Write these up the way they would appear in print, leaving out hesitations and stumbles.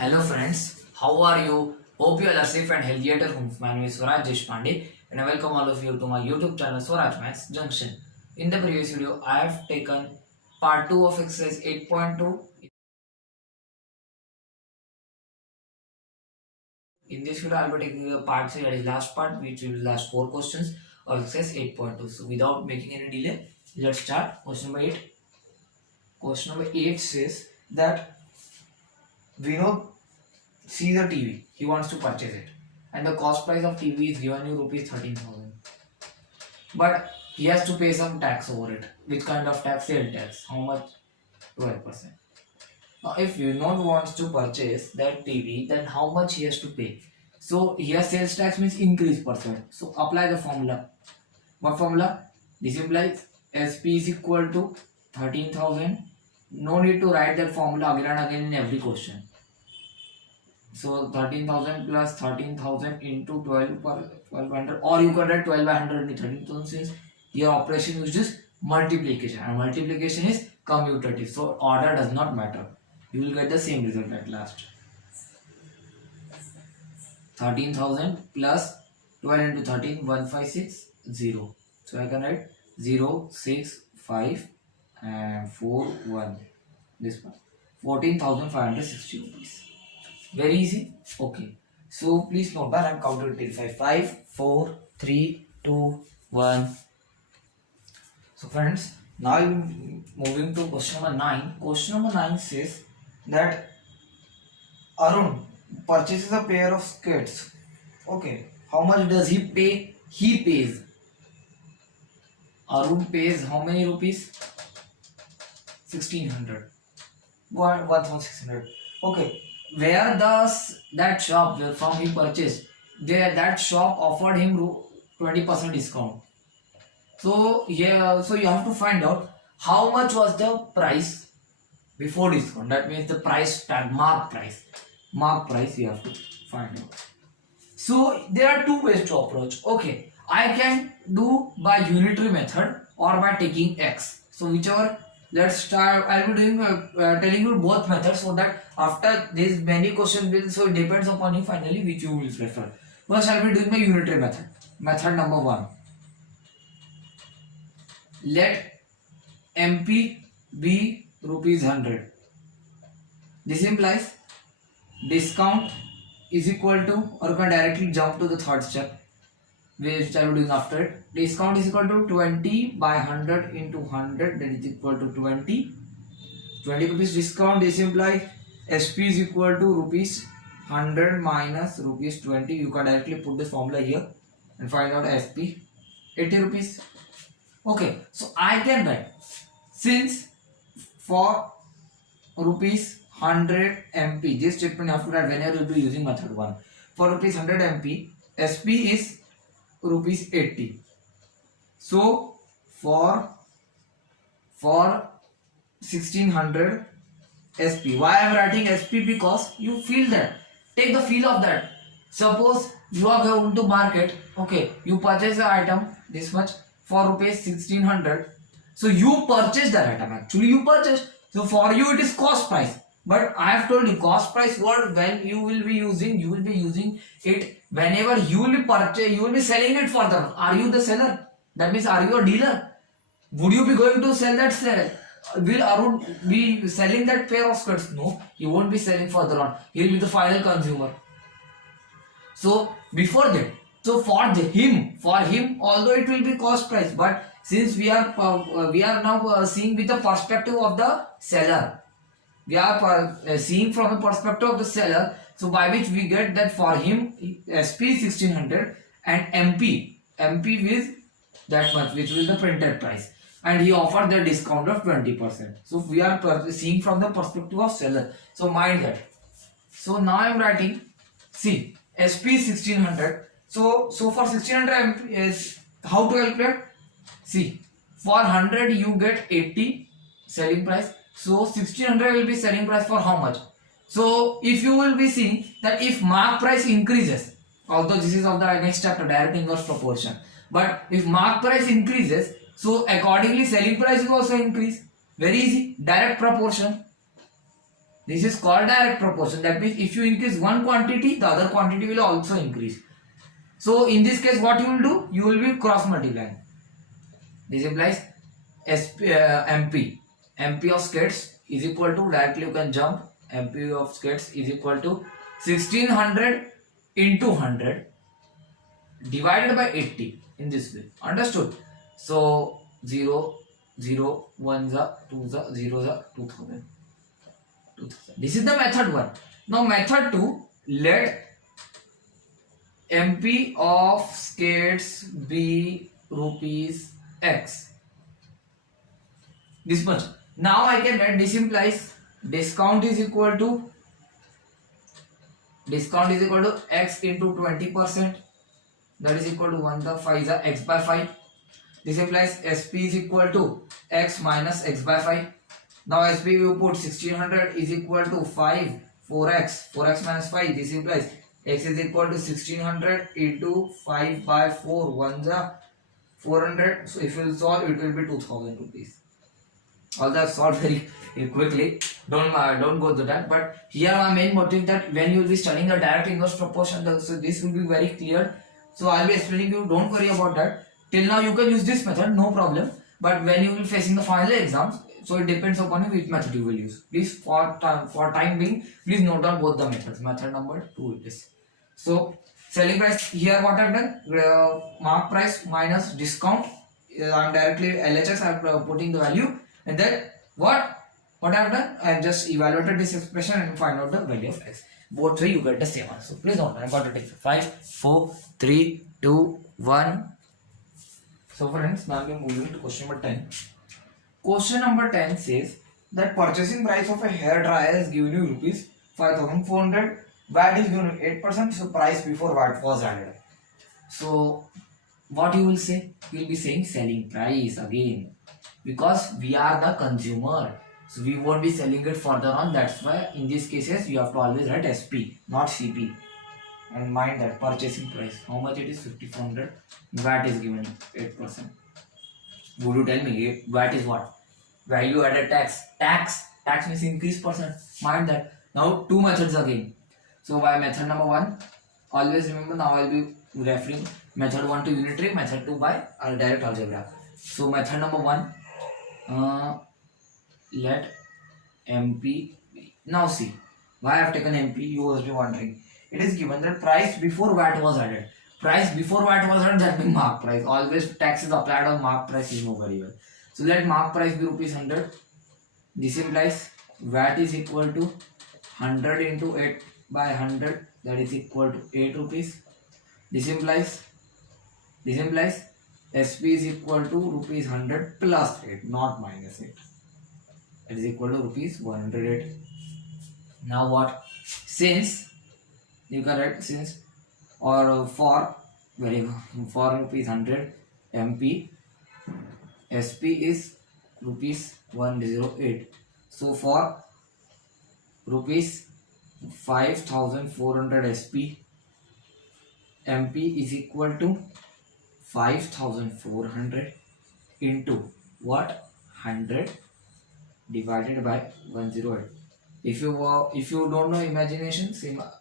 Hello friends, how are you? Hope you all are safe and healthy at home. My name is Swaraj Deshpande and I welcome all of you to my YouTube channel Swaraj Maths Junction. In the previous video, I have taken part 2 of exercise 8.2. In this video, I will be taking a part 3, that is last part, which will last 4 questions of exercise 8.2. So without making any delay, let's start. Question number 8. Question number 8 says that Vinod see the TV. He wants to purchase it, and the cost price of TV is given you rupees 13,000. But he has to pay some tax over it. Which kind of tax? Sale tax. How much? 12%. Now, if Vinod wants to purchase that TV, then how much he has to pay? So here sales tax means increase percent. So apply the formula. What formula? This implies SP is equal to 13,000. No need to write that formula again and again in every question. So 13,000 plus 13,000 into 12 per 1200, or you can write 12 by 100 into 13,000, since your operation is just multiplication and multiplication is commutative, so order does not matter. You will get the same result at last. 13,000 plus 12 into 13, 1560. So I can write 0, 6, 5 and 4, 1. This one. 14,560 rupees. Very easy. Okay. So please note that I am counting till 5. 5, 4, 3, 2, 1. So friends, now I am moving to question number 9. Question number 9 says that Arun purchases a pair of skates. Okay. How much does he pay? He pays. Arun pays how many rupees? 1600. 1600. Okay. Where does that shop from he purchased? That shop offered him 20% discount. So yeah, so you have to find out how much was the price before discount. That means the price tag, mark price. Mark price you have to find out. So there are two ways to approach. Okay, I can do by unitary method or by taking X. So whichever. Let's start. I'll be doing telling you both methods, so that after this many questions will, so it depends upon you finally which you will prefer. First I'll be doing my unitary method. Method number 1. Let MP be rupees 100. This implies discount is equal to, or you can directly jump to the third step, which I will be doing after it. Discount is equal to 20 by 100 into 100, that is equal to 20. 20 rupees discount. This implies SP is equal to rupees 100 minus rupees 20. You can directly put this formula here and find out SP. 80 rupees. Okay, so I can write, since for rupees 100 MP, this statement you have to write whenever you will be using method 1. For rupees 100 MP, SP is rupees 80. So for 1600 SP, why I am writing SP? Because you feel that, take the feel of that. Suppose you are going to market, okay, you purchase the item this much for rupees 1600. So you purchase that item, actually you purchase. So for you it is cost price. But I have told you cost price word, when you will be using it whenever you will be purchase, you will be selling it for them. Are you the seller? That means, are you a dealer? Would you be going to sell that sale? Will Arun be selling that pair of skirts? No, he won't be selling further on. He will be the final consumer. So before that, so for him, although it will be cost price, but since we are now seeing with the perspective of the seller. We are seeing from the perspective of the seller, so by which we get that for him SP is 1600 and MP with that much, which is the printed price, and he offered the discount of 20%. So we are seeing from the perspective of seller. So mind that. So now I am writing, see, SP is 1600. So for 1600 MP is how to calculate? See, for 100 you get 80 selling price. So 1600 will be selling price for how much? So if you will be seeing that if mark price increases, although this is of the next chapter, direct inverse proportion, but if mark price increases, so accordingly selling price will also increase. Very easy, direct proportion. This is called direct proportion. That means if you increase one quantity, the other quantity will also increase. So in this case, what you will do? You will be cross multiplying. This implies MP of skates is equal to, directly you can jump, MP of skates is equal to 1600 into 100 divided by 80 in this way. Understood? So 0, 0, 1 za, 2 za, 0 za, 2000. This is the method 1. Now method 2, let MP of skates be rupees X. This much. Now I can write, this implies discount is equal to X into 20%. That is equal to 1 the 5 is X by 5. This implies SP is equal to X minus X by 5. Now SP we put 1600 is equal to 5 4x minus 5. This implies X is equal to 1600 into 5 by 4 1 the 400. So if you solve, it will be 2000 rupees. All that solved very quickly. Don't go to that. But here my main motive that when you will be studying the direct inverse proportion, so this will be very clear. So I'll be explaining you. Don't worry about that. Till now you can use this method, no problem. But when you will facing the final exams, so it depends upon you which method you will use. Please for time being, please note down both the methods. Method number 2 it is. So selling price, here what I've done, mark price minus discount. I'm directly LHS, I'm putting the value, and then what I've done, I've just evaluated this expression and find out the value of X. Both three you get the same answer. Please note, I'm going to take 5, 4, 3, 2, 1. So friends, now we are moving to question number 10. Question number 10 says that purchasing price of a hair dryer is given you rupees 5,400. VAT is given 8%. So price before VAT was added. So what you will say? You will be saying selling price again, because we are the consumer. So we won't be selling it further on. That's why in these cases you have to always write SP, not CP. And mind that purchasing price, how much it is? 5,400. VAT is given 8%. Would you tell me VAT is what? Value added tax. Tax means increase percent. Mind that. Now two methods again. So by method number 1, always remember, now I will be referring method 1 to unitary, method 2 by direct algebra. So method number 1, let MP. Now see, why I have taken MP, you must be wondering. It is given that price before VAT was added. Price before VAT was added, that means mark price. Always tax is applied on mark price, you know very well. So let mark price be rupees 100. This implies VAT is equal to 100 into 8 by 100, that is equal to 8 rupees. This implies SP is equal to rupees 100 plus 8, not minus 8. That is equal to rupees 108. Now what? Since you can write since or for rupees 100 MP, SP is rupees 108. So for rupees 5,400 SP, MP is equal to 5,400 into what? 100 divided by 108. If you don't know imagination,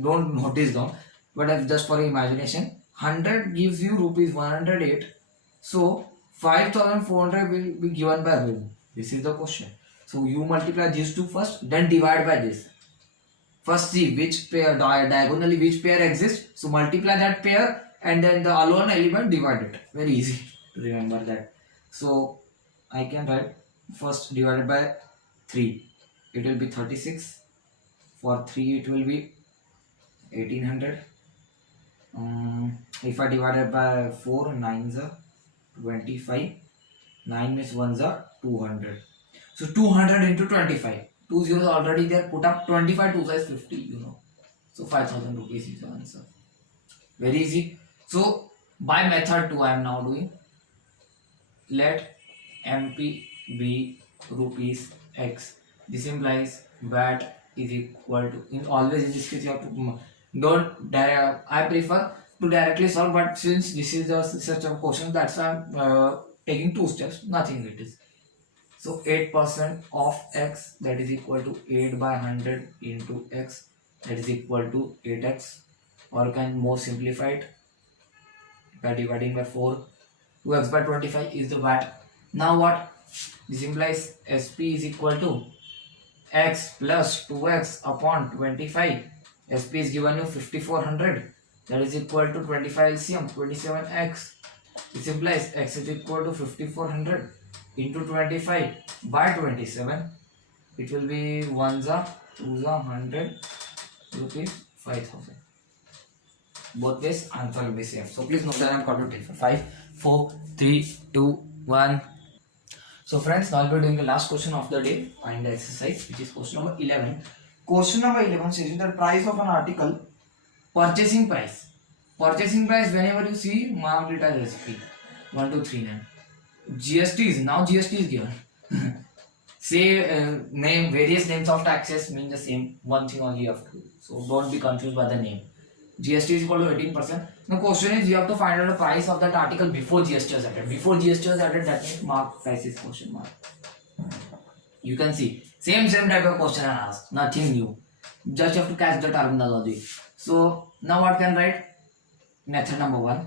don't notice down, but just for imagination, 100 gives you rupees 108. So 5,400 will be given by whom? This is the question. So you multiply these two first, then divide by this. First see which pair, diagonally which pair exists. So multiply that pair and then the alone element divide it. Very easy to remember that. So I can write first divided by 3. It will be 36. For 3 it will be 1800. If I divided by 4, 9 are 25. 9 means 1 are 200. So 200 into 25. 2 zeros already there. Put up 25 2 is 50. You know. So 5,000 rupees is the answer. Very easy. So by method 2 I am now doing. Let MP be rupees X. This implies VAT is equal to, in always in this case you have to I prefer to directly solve, but since this is such a question, that's why I'm taking 2 steps. Nothing it is. So 8% of x, that is equal to 8 by 100 into x, that is equal to 8x. Or you can more simplify it by dividing by 4. 2x by 25 is the VAT. Now what? This implies SP is equal to x plus 2x upon 25. SP is given you 5400, that is equal to 25 LCM 27x. This implies x is equal to 5400 into 25 by 27. It will be 1 za 2 za 100 rupees 5000. Both ways answer will be same. So please note that I am calculating for 5, 4, 3, 2, 1. So friends, now we are doing the last question of the day. Find the exercise, which is question number 11. Question number 11 says the price of an article, purchasing price. Purchasing price, whenever you see, mark it as SP 1239. GST is, now GST is given. Say name, various names of taxes mean the same. One thing only you have to do. So don't be confused by the name. GST is equal to 18%. The question is you have to find out the price of that article before GST is added. Before GST is added, that means mark price is question mark. You can see same type of question I asked. Nothing new. Just have to catch the terminology. So now what can write? Method number 1.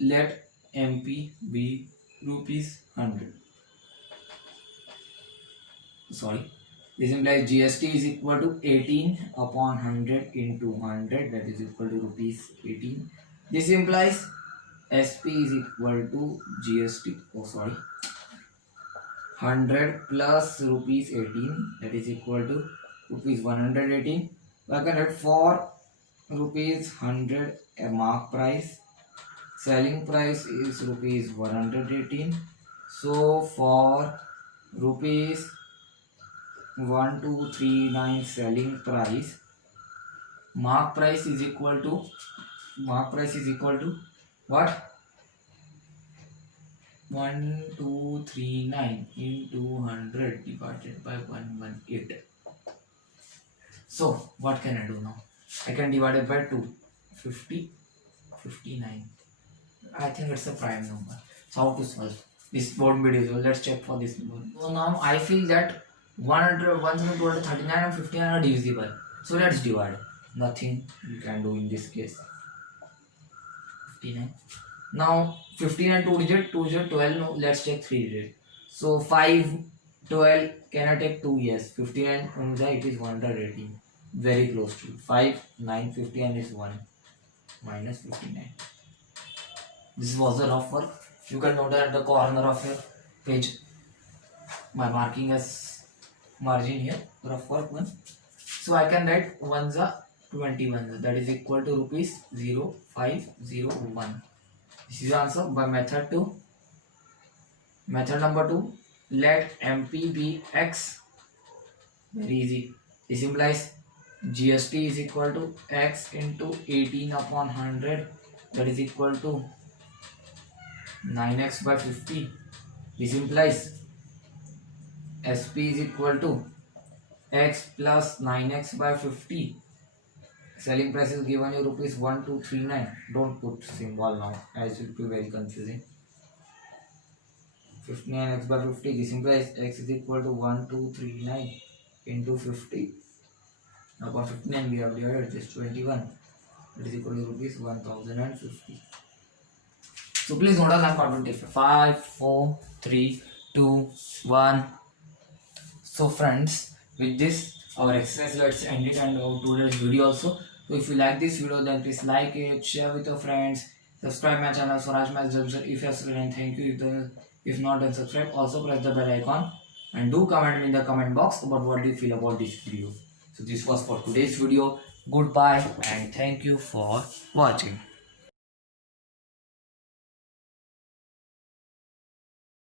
Let MP be rupees 100. Sorry. This implies GST is equal to 18 upon 100 into 100, that is equal to rupees 18. This implies SP is equal to GST, 100 plus rupees 18, that is equal to rupees 118. So I can write for rupees 100 a mark price, selling price is rupees 118. So for rupees 1239 selling price, mark price is equal to what? 1239 into 100 divided by 118. So what can I do now? I can divide it by 2. 50, 59. I think it's a prime number. So how to solve? This won't be divisible. Let's check for this number. So now I feel that 139 and 59 are divisible. So let's divide. Nothing you can do in this case. 59. Now 59 2 digit, 12. No, let's take 3 digit. So 5, 12. Can I take 2? Yes. 59 it is 118. Very close to 5, 9, 59 is 1 minus 59. This was the rough work. You can note that at the corner of your page by marking as margin here, rough work 1. So I can write 1 za 21, that is equal to rupees 0501. This is the answer by method 2. Method number 2, let MP be X. Very easy. This implies GST is equal to X into 18 upon 100, that is equal to 9x by 50. This implies SP is equal to X plus 9x by 50. Selling price is given you rupees 1239. Don't put symbol now, as it will be very confusing. 59x by 50. This implies x is equal to 1239 into 50. Now for 59 we have divided this 21. It is equal to rupees 1050. So please note down I'm calculating 5, 4, 3, 2, 1. So friends, with this our exercise let's end it and our today's video also. So if you like this video then please like it, share with your friends, subscribe my channel Swaraj Maths Jump if you are student. Thank you. If not then subscribe. Also press the bell icon and do comment in the comment box about what do you feel about this video. So this was for today's video. Goodbye and thank you for watching.